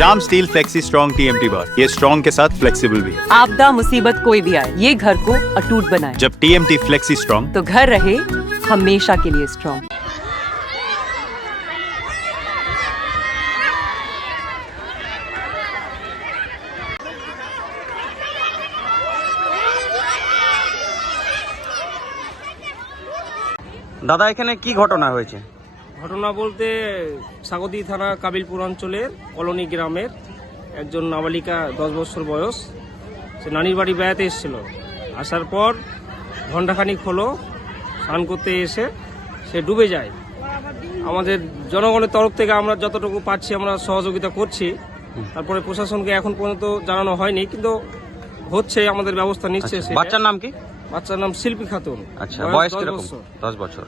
Shyam steel flexi strong TMT बार, ये strong के साथ फ्लेक्सिबल भी है। आपदा मुसीबत कोई भी आए, ये घर को अटूट बनाए। जब टीएमटी फ्लेक्सी स्ट्रॉन्ग, तो घर रहे हमेशा के लिए स्ट्रॉन्ग। দাদা এখানে কি ঘটনা হয়েছে? ঘটনা বলতে স্বাগতিক থানা কাবিলপুর অঞ্চলের কলোনি গ্রামের একজন নাবালিকা 10 বছর বয়স, সে নানির বাড়ি বেড়াতে এসেছিল। আসার পর ঘণ্টাখানিক হলো স্নান করতে এসে সে ডুবে যায়। আমাদের জনগণের তরফ থেকে আমরা যতটুকু পাচ্ছি আমরা সহযোগিতা করছি। তারপরে প্রশাসনকে এখন পর্যন্ত জানানো হয়নি, কিন্তু হচ্ছে, আমাদের ব্যবস্থা নিচ্ছে। আচ্ছা, বাচ্চার নাম কি? বাচ্চার নাম শিল্পী খাতুন। আচ্ছা, বয়স কিরকম? 10 বছর।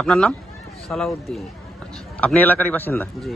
আপনার নাম? সালাউদ্দিন। আচ্ছা, আপনি এলাকারই বাসিন্দা? জি।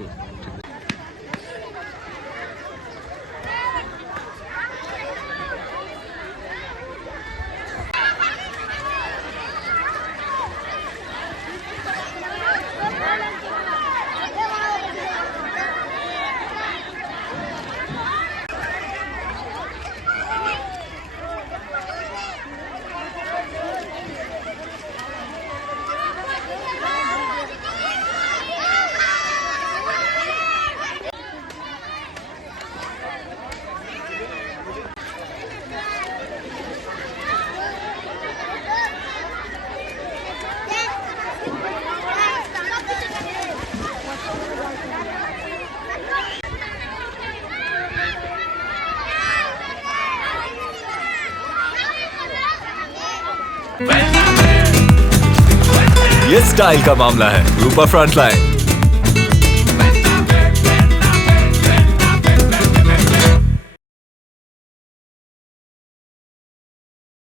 ये स्टाइल का मामला है। रूपा फ्रंटलाइन।